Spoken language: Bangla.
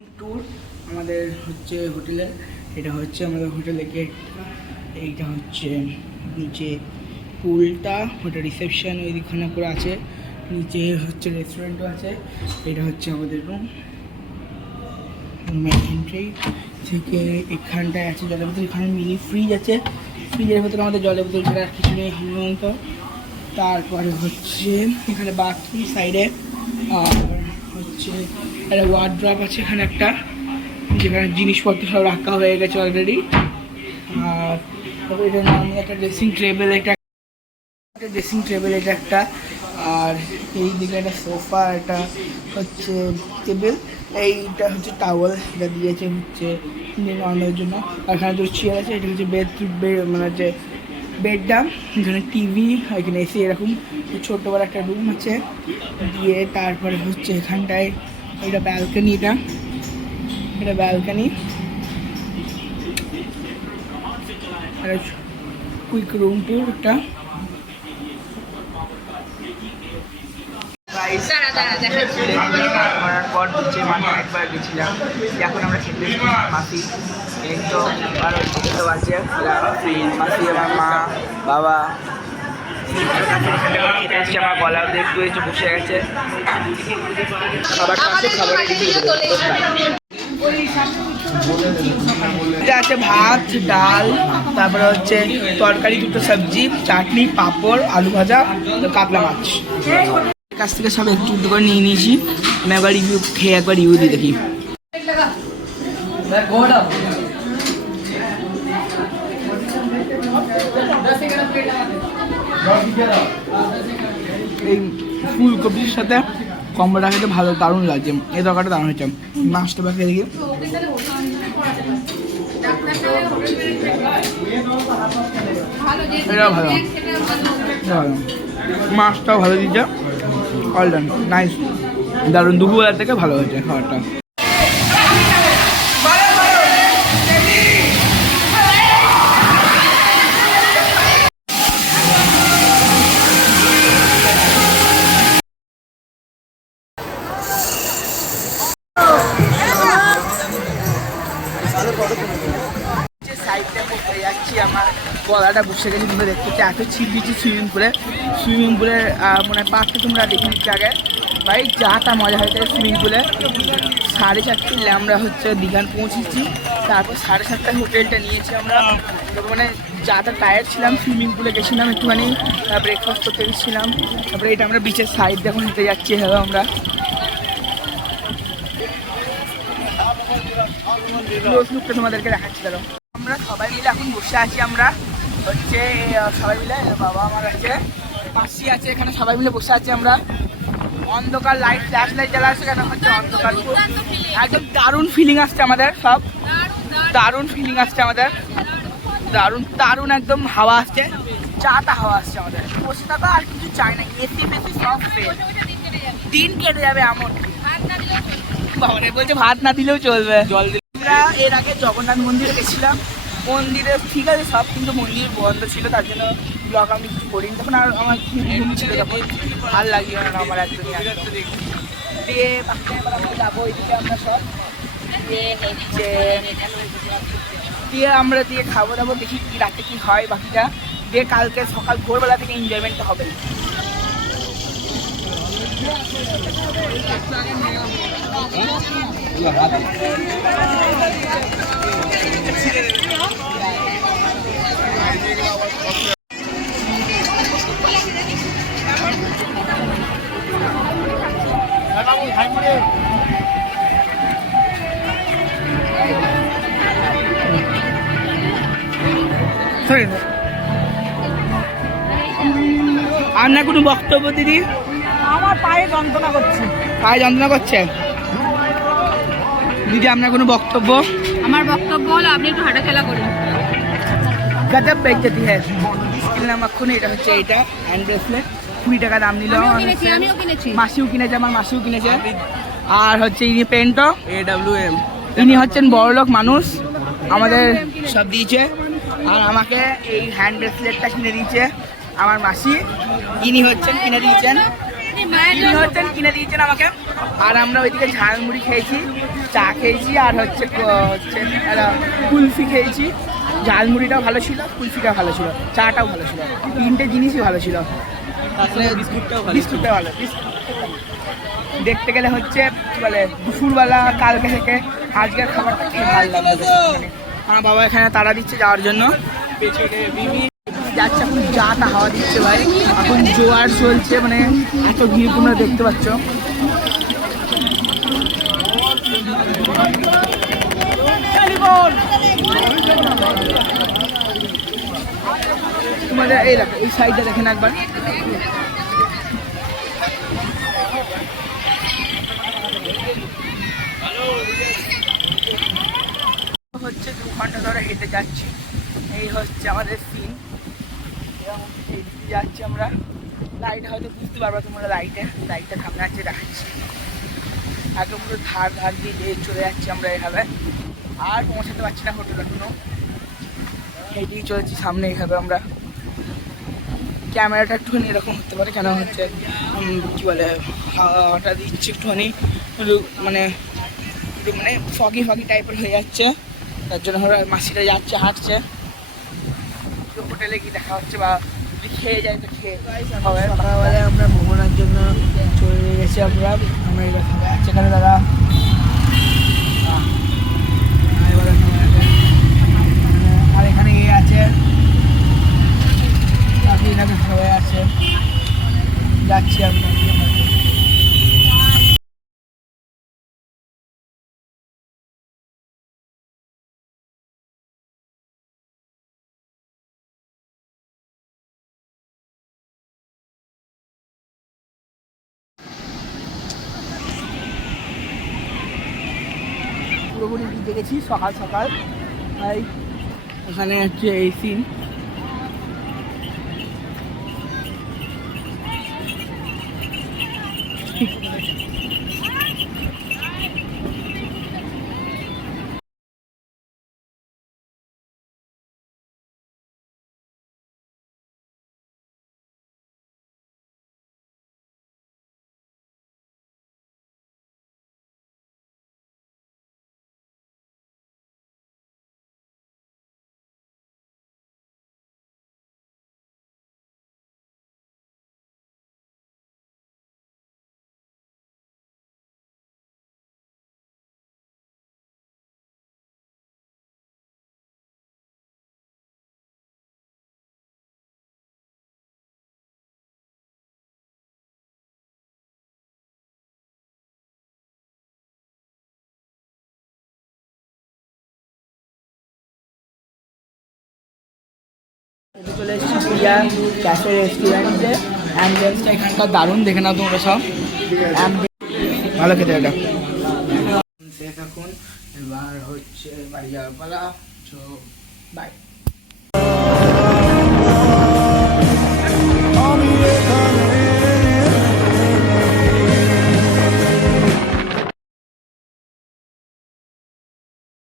ট্যুর আমাদের হচ্ছে হোটেলের, এটা হচ্ছে আমাদের হোটেলের গেটটা, এইটা হচ্ছে নিচে পুলটা, ওটা রিসেপশন ওইখানে করে আছে, নিচে হচ্ছে রেস্টুরেন্টও আছে, এটা হচ্ছে আমাদের রুম। রুমের এন্ট্রি থেকে এখানটায় আছে জলের বোতল, এখানে মিনি ফ্রিজ আছে, ফ্রিজের ভেতরে আমাদের জলের বোতল ছাড়া আর কিছু নেই সাধারণত। তারপরে হচ্ছে এখানে বাথরুম সাইডে, আর হচ্ছে একটা ওয়ার্ড্রপ আছে এখানে একটা, যেখানে জিনিসপত্র সব রাখা হয়ে গেছে অলরেডি। আর তারপরে এটা নর্মাল একটা ড্রেসিং টেবিল, এটা একটা, আর এই দিকে একটা সোফা, এটা হচ্ছে টেবিল, এইটা হচ্ছে টাওয়েল, এটা দিয়েছে হচ্ছে নর্মালের জন্য। আর এখানে দুটো চেয়ার আছে, এটা হচ্ছে বেড মানে হচ্ছে বেডটা, এখানে টিভি, এখানে এসি, এরকম ছোট্ট বড় একটা রুম আছে দিয়ে। তারপরে হচ্ছে এখানটায় এটা ব্যালকনি, এটা ব্যালকনি, কুইক রুম ট্যুর একটা। করার পর হচ্ছে মাঠে একবার গেছিলাম, এখন আমরা খেতে মাসি, এই তো আরো ছোটো বাচ্চা মাসি, আমার মা বাবা খেতে এসছে, আমার গলা একটু এসে বসে গেছে, খাবার খাচ্ছে, খাবারের এটা আছে ভাত ডাল, তারপরে হচ্ছে তরকারি, দুটো সবজি, চাটনি, পাঁপড়, আলু ভাজা, কাতলা মাছ। কাছ থেকে সব একটু একটু করে নিয়ে নিয়েছি, আমি একবার রিভিউ খেয়ে একবার রিভিউ দিয়ে দেখি। এই ফুলকপির সাথে কম্বোটা খেতে ভালো, দারুণ লাগছে, এই তরকারিটা দারুণ হয়েছে। মাছটা বাকি দেখি, এটাও ভালো, মাছটাও ভালো দিচ্ছে, অল ডান, নাইস, দারুণ, দুপুরবেলা থেকে ভালো হয়েছে খাবারটা। আমার গলাটা বসে গেছে, তোমরা দেখতে এত ছিপ দিচ্ছি সুইমিং পুলের মানে পার্কটা তোমরা দেখে নিচ্ছি আগে ভাই, যা তা মজা হয়েছে সুইমিং পুলে। 4:30 আমরা হচ্ছে দীঘান পৌঁছেছি, তারপর 7:30 হোটেলটা নিয়েছি আমরা, তারপর মানে যা তা টায়ার্ড ছিলাম, সুইমিং পুলে গেছিলাম একটুখানি, ব্রেকফাস্ট করতে গেছিলাম, তারপরে এটা আমরা বিচের সাইড দেখুন হেঁটে যাচ্ছি, হ্যালো আমরা লুকটা তোমাদেরকে দেখাচ্ছি। ধরো আমরা সবাই মিলে এখন বসে আছি, আমরা হচ্ছে সবাই মিলে, বাবা আমার আছে, মাসি আছে, এখানে সবাই মিলে বসে আছি আমরা, অন্ধকার লাইট ফ্ল্যাশ লাইট জ্বালা আছে, কেন হচ্ছে অন্ধকার, একদম দারুণ ফিলিং আসছে আমাদের, সব দারুণ ফিলিং আসছে আমাদের, দারুণ দারুণ একদম হাওয়া আসছে, চাটা হাওয়া আসছে আমাদের, বসে থাকা আর কিছু চাই না, এসি বেশি সব ফেল, দিন কেটে যাবে এমন। বাবারে বলছে ভাত না দিলেও চলবে, জল দিলে। আমরা এর আগে জগন্নাথ মন্দিরে গেছিলাম, মন্দিরে ঠিক আছে সব, কিন্তু মন্দির বন্ধ ছিল, তার জন্য ব্লগ আমি কিছু করিনি তখন, আর আমার ঘুম ছিল তখন, ভাল লাগছিল না আমার একদমই। দিয়ে আমরা যাবো ওইদিকে আমরা সব, দিয়ে আমরা দিয়ে খাবো দাবো, দেখি কি রাতে কি হয় বাকিটা, দিয়ে কালকে সকাল ভোরবেলা থেকে এনজয়মেন্টটা হবে। আপনার কোনো বক্তব্য দিদি? আমার পায়ে যন্ত্রণা করছে। পায়ে যন্ত্রণা করছে দিদি, আপনার কোনো বক্তব্য? আমার বক্তব্য হলো আপনি একটু হাঁটাচলা করুন। গজব বেইজ্জতি হ্যাঁ, কিনলাম এক্ষুনি, এটা হচ্ছে এইটা হ্যান্ড ব্রেসলেট, 20 টাকা দাম নিল, মাসিও কিনেছে, আমার মাসিও কিনেছে। আর হচ্ছে ইনি পেন্টও AWM, ইনি হচ্ছেন বড়লোক মানুষ, আমাদের সব দিয়েছে। আর আমাকে এই হ্যান্ড ব্রেসলেটটা কিনে দিয়েছে আমার মাসি, ইনি হচ্ছেন কিনে দিয়েছেন তিনি হচ্ছেন কিনে দিয়েছেন আমাকে। আর আমরা ওইদিকে ঝালমুড়ি খেয়েছি, চা খেয়েছি, আর হচ্ছে কুলফি খেয়েছি। ঝালমুড়িটাও ভালো ছিল, কুলফিটাও ভালো ছিল, চাটাও ভালো ছিল, তিনটে জিনিসই ভালো ছিল। বিস্কুটটাও ভালো। দেখতে গেলে হচ্ছে কি বলে দুপুরবেলা কালকে থেকে আজকের খাবারটা খেয়ে ভালো লাগবে। আমার বাবা এখানে তাড়া দিচ্ছে যাওয়ার জন্য, যাচ্ছে এখন যাটা হাওয়া দিচ্ছে ভাই, এখন জোয়ার চলছে, মানে এত ভিড় তোমরা দেখতে পাচ্ছ। তোমাদের এই দেখো এই সাইডটা দেখেন একবার, হচ্ছে 2 ঘন্টা ধরে হেঁটে যাচ্ছি। এই হচ্ছে আমাদের সিন, যাচ্ছি আমরা। লাইট হয়তো বুঝতে পারবা তোমরা, লাইটটা সামনে আছে দেখাচ্ছি, একদম পুরো ধার দিয়ে চলে যাচ্ছি আমরা এভাবে। আর পৌঁছাতে পারছি না হোটেল এখনো, হেঁটেই চলেছি সামনে এইভাবে আমরা। ক্যামেরাটা একটুখানি এরকম হতে পারে, কেন হচ্ছে কী বলে হাওয়াটা দিচ্ছে একটুখানি, মানে ফগি টাইপের হয়ে যাচ্ছে, তার জন্য মাসিরা যাচ্ছে হাঁটছে। হোটেলে গিয়ে দেখা হচ্ছে, বা যদি খেয়ে যায় তো খেয়ে হবে। সকালবেলায় আমরা মোহনার জন্য চলে গেছি আমরা এবার খাবার আছে এখানে দাদা। আর এখানে ইয়ে আছে, এখানে সবাই আছে, যাচ্ছি আমরা। পুরোপুরি ভিজে গেছি সকাল তাই এখানে হচ্ছে এই সিন। চলে এসেছি প্রিয়া ক্যাফে রেস্টুরেন্টে। অ্যাম্বিয়েন্সটা এখানকার দারুণ, দেখে নাও তোমরা সব, ভালো খেতে এটা। এখন এবার হচ্ছে বাড়ি যাওয়ার পালা, বাই।